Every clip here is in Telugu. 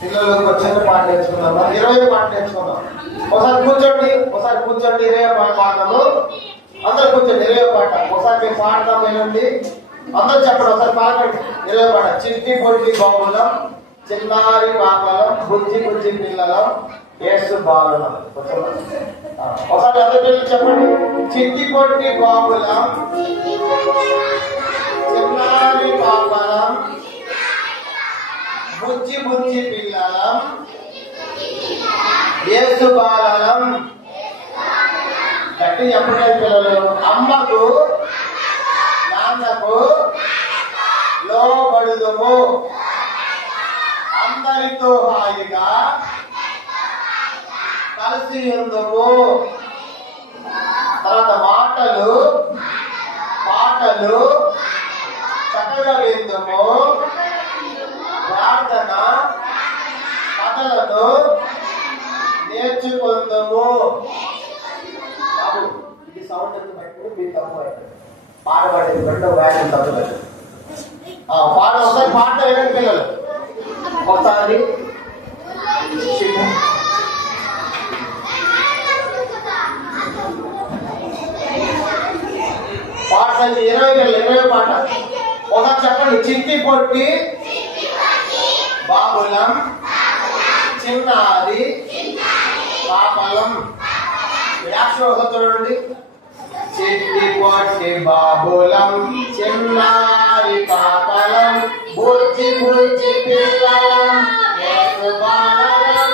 పిల్లలకు వచ్చిన పాట నేర్చుకున్నాం, 20 పాట నేర్చుకున్నాం. ఒకసారి కూర్చోండి, 20 పాటలు. అందరు కూర్చోండి, 20 పాట. ఒకసారి మీరు పాడతాం వినండి, అందరు చెప్పండి. ఒకసారి పాడండి 20 పాట. చిట్టి పొట్టి బాబులం, చిన్నారి పాపలం, బుజ్జి బుజ్జి పిల్లలం, యేసు బాలులం. ఒకసారి అందరి పిల్లలు చెప్పండి. చిట్టి పొట్టి బాబులం, చిన్నారి పాపలం, బుజ్జి బుజ్జి పిల్లలం, యేసు బాలలం. గట్టి చెప్పలేదు పిల్లలు. అమ్మకు నాన్నకు లోబడుదుము, అందరితో హాయిగా కలిసి ఉందుము. తర్వాత మాటలు పాటలు చక్కగా విందుము, ప్రార్థన కథలను నేర్చుకుందాము. బాబు ఇది సౌండ్ ఎంత బట్టి మీరు తప్పు అవుతుంది. పాడబడేది 2వ వ్యాఖ్యం తప్పు. పాట ఒకసారి పాట వినండి పిల్లలు. ఒకసారి పాట 20 పాట. ఒకసారి చెప్పండి. చిట్టి పొట్టి బాబులం, చిన్నారి పాపలం. వ్యాఖ్యానం చూడండి. చిట్టి పొట్టి బాబులం, చిన్నారి పాపలం, బుజ్జి బుజ్జి పిల్లలం, యేసు బాలలం.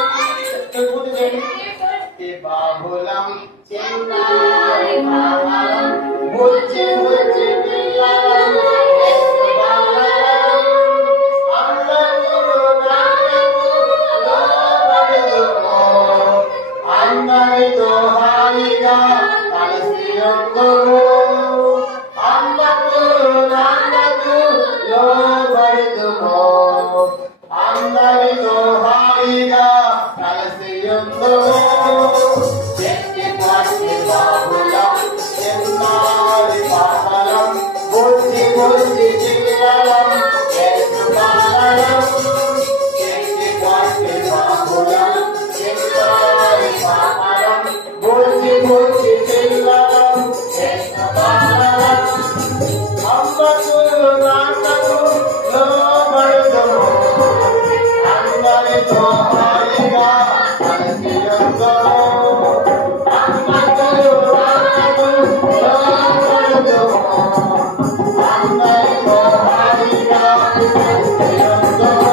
చిట్టి బాబులం, చిన్నారి పాపలం, బుజ్జి బుజ్జి పిల్లలం, యేసు బాలలం. అందరితో హాయిగా కలిసి ఉందుము, అమ్మకు నాన్నకు లోబడుదుము, అందరితో హాయిగా కలిసి ఉందుము. చెట్టి పట్టి బాబులం, చిన్నారి పాపలం, బుజ్జి బుజ్జి పిల్లలం, యేసు బాలలం. చెట్టి పట్టి బాబులం, చిన్నారి పాపలం, బుజ్జి బుజ్జి పిల్లలం, యేసు బాలలం. అమ్మకు నాన్నకు లోబడుదుము, అందరితో హాయిగా కలిసి ఉందుము, అమ్మకు నాన్నకు లోబడుదుము, అందరితో హాయిగా కలిసి ఉందుము.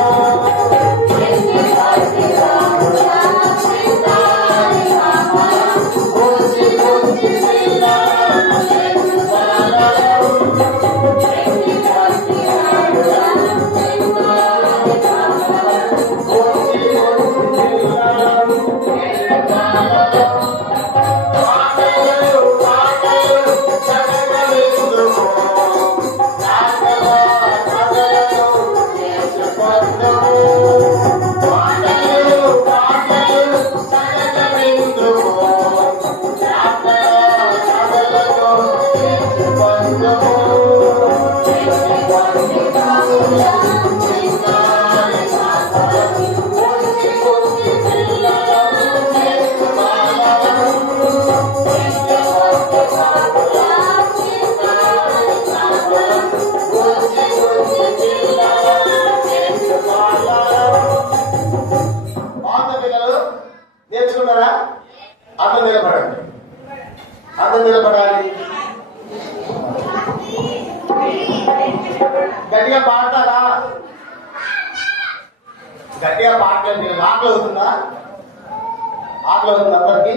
నేర్చుకున్నారా? అందరూ నిలబడండి, అందరూ నిలబడాలి. గట్టిగా పాడతారా? గట్టిగా పాడలేదు. మీరు ఆకలి అవుతుందా? ఆకలి అవుతుంది అందరికి?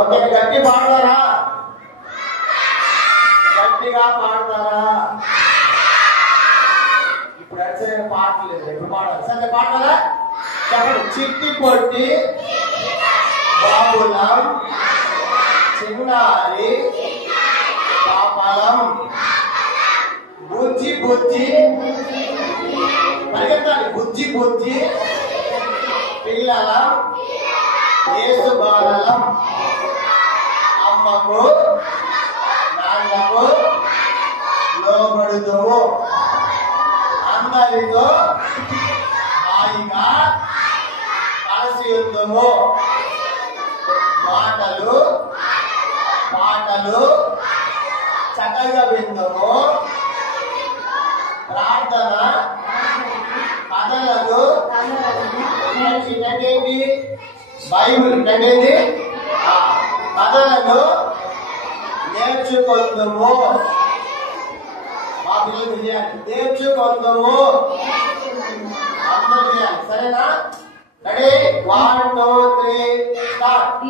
ఓకే, గట్టి పాడతారా? గట్టిగా పాడతారా? ఇప్పుడు అయితే పాడలేదు, ఎప్పుడు పాడాలి? సరే పాడతారా? చెప్పండి. చిట్టి పొట్టి బాబులం, చిన్నారి పాపలం, బుజ్జి బుజ్జి పరిగెత్తాలి, బుజ్జి బుజ్జి పిల్లలం, యేసు బాలలం అమ్మకు నాన్నకు లోబడుదుము. అందరితో హాయిగా కలిసి ఉందుము. మాటలు పాటలు చక్కగా విందుము. ప్రార్థన కథలను ఏంటి బైబిల్ ఏంటి కథలను నేర్చుకుందుము. మా పిల్లలు చేయాలి, నేర్చుకుందుము. అందరూ చేయాలి, సరేనా? Ready 1 2 3 start.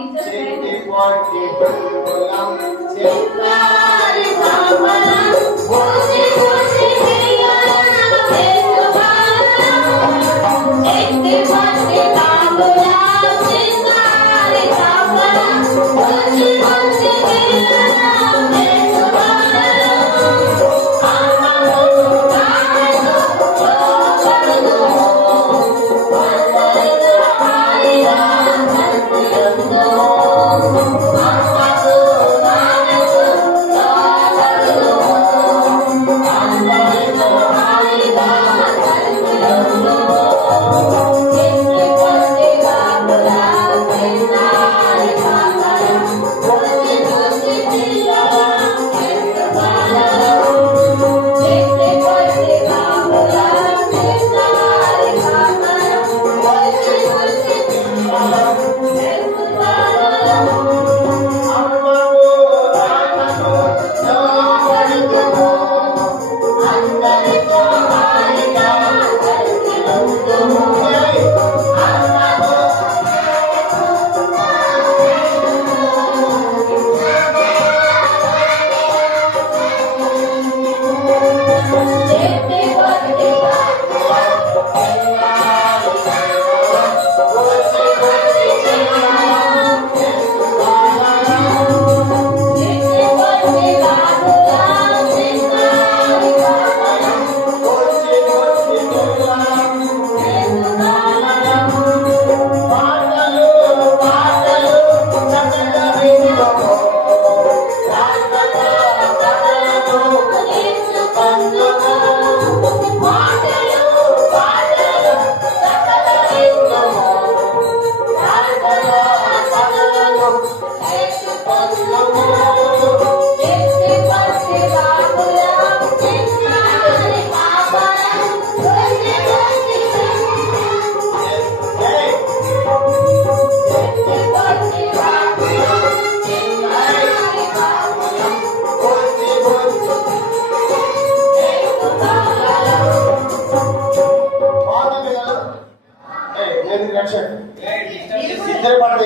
ఇద్దరు పడదు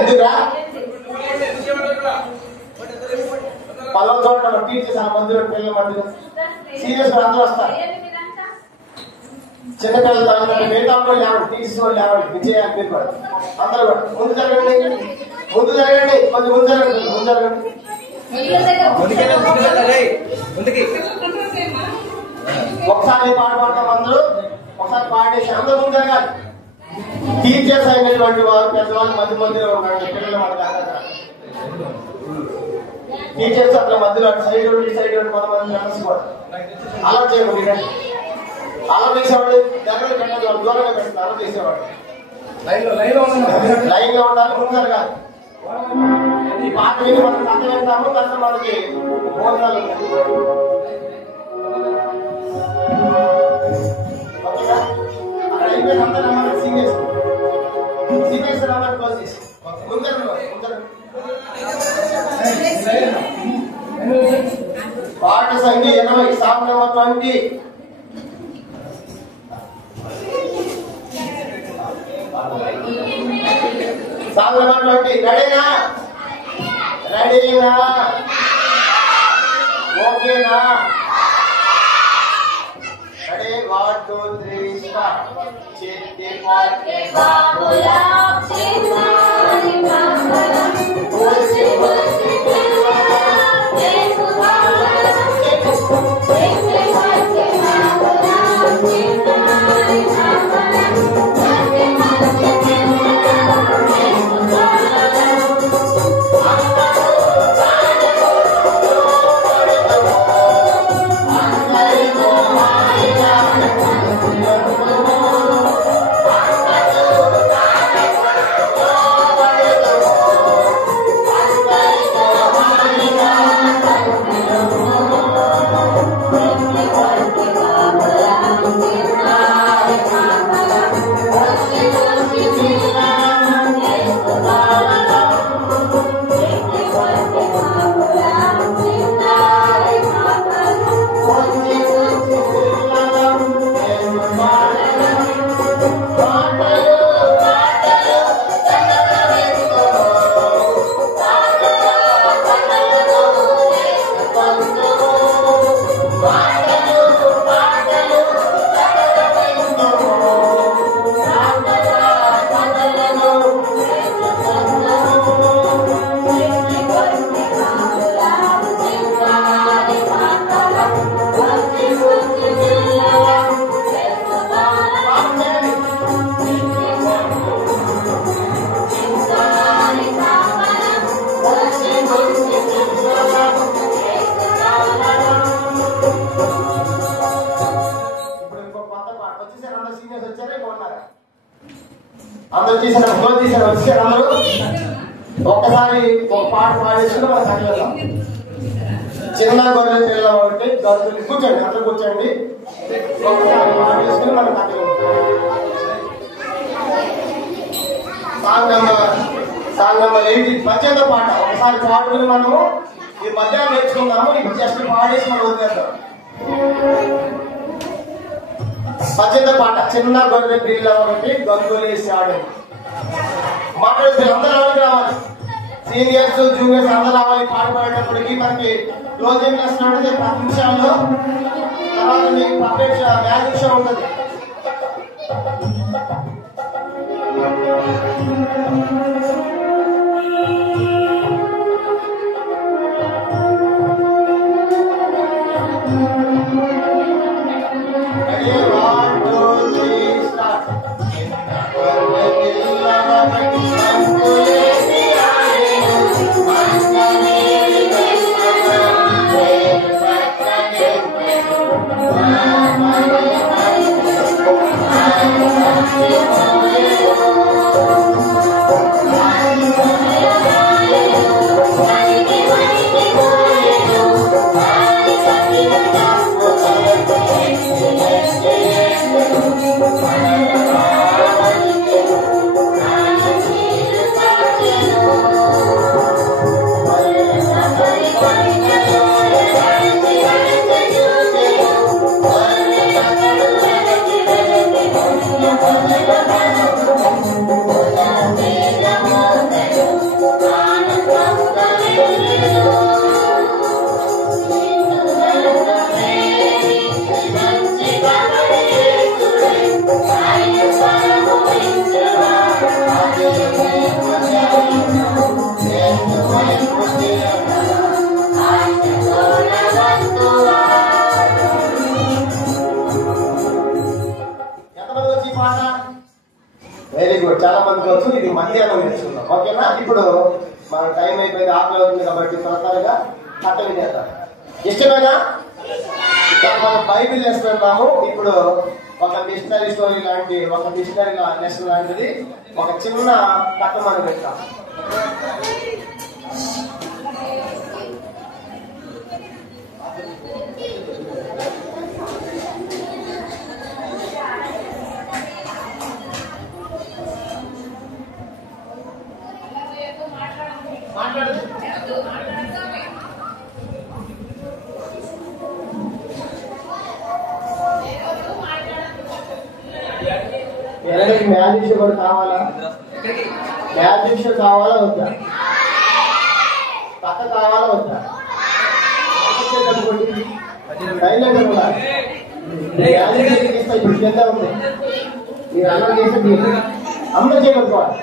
ఎందుకురా పల్లవ చోట టీచర్స్ ఆ మందిలో పిల్లల మధ్యలో సీరియస్ అందరూ వస్తారు. చిన్నపిల్లలతో మిగతాలో లేవండి, టీచర్స్ వాళ్ళు లేవండి, విజయాలు మీరు కూడా అందరూ కూడా ముందు జరగండి, ముందు జరగండి, కొంచెం ముందు జరగండి, ముందు జరగండి. ఒకసారి పాట పాడతాం అందరూ, ఒకసారి పాడేసి అందరూ ముందు జరగాలి. టీచర్స్ అయినటువంటి వారు పెద్దవాళ్ళు మధ్య మధ్యలో ఉన్నాడు, పిల్లల మధ్య టీచర్స్ అట్లా మధ్యలో సైడ్ సైడ్ కొంతమంది ఫ్రెండ్స్ కూడా అలా చేయకూడదు. అలా తీసేవాడు దగ్గర పెట్టేవాడు, దూరంగా పెడతారు. అలా తీసేవాడు లైన్ లో ఉండాలి, ముందరు కాదు. ఈ పాట విని మనం కథ వెళ్తాము, కథ మనకి భోజనాలు ఓకేనా. అక్కడ వెళ్ళిపోయిన అందరూ మనకి సీనియర్స్ అందరూ క్లోజ్ చేసి ముందరు పాట సంఖ్య 80 సాంగ్ నెంబర్ 20. సాంగ్ నెంబర్ 20 రెడీనా? రెడీనా? ఓకేనా? Ready 1 2 3 start. చిట్టి పాటే బాబులా చిన్నారి బాబులా ఓసి ఓసి చిన్నారి చిన్నారి చిట్టి పాటే బాబులా చిన్నారి బాబులా ఓసి ఓసి అందరూ తీసారు వచ్చారు అందరూ ఒక్కసారి ఒక పాట పాడేసుకుంటే మనం చదివేద్దాం. చిన్న గొర్రె పిల్ల ఒకటి గొర్రెలు కూర్చోండి, అందరూ కూర్చోండి. ఒక్కసారి పాడేసుకుని మనం సాంగ్ నెంబర్ 8 పద్యంతో పాట ఒకసారి పాడుకుని మనము ఈ మధ్యాహ్నం నేర్చుకుందాము. ఇప్పుడు జస్ట్ పాడేసి మనం వదిలేద్దాం. పద్యంతో పాట చిన్న గొర్రె పిల్ల ఒకటి గంతులేసి ఆడు మాట్లాడితే అందరూ రావాలి. సీనియర్స్ జూనియర్స్ అందరూ రావాలి. పాట పాడేటప్పటికి మనకి క్లోజింగ్ క్లాస్ ఉంటుంది 10 నిమిషాల్లో. తర్వాత మీకు పర్ఫెక్ట్ మ్యాజిక్ షో ఉంటుంది. వెరీ గుడ్, చాలా మందికి వచ్చు. ఇది మధ్యాహ్నం నేర్చుకుందాం, ఓకేనా? ఇప్పుడు మన టైం అయిపోయింది, ఆకలి అవుతుంది కాబట్టి త్వరగా కథ వినేద్దాం. ఇష్టమేనా? మనం బైబిల్ నేర్చుకుంటాము. ఇప్పుడు ఒక మిషనరీ స్టోరీ లాంటి, ఒక మిషనరీ లెసన్ లాంటిది ఒక చిన్న కథ మనం పెట్టాం. మ్యాజిక్ షో కూడా కావాలా? మ్యాజిక్ షో కావాలా వద్దా? కథ కావాలా వద్దా? ఇప్పుడు ఉంది, మీరు అన్నం చేసి అమ్మ చేయగలుగుతారు.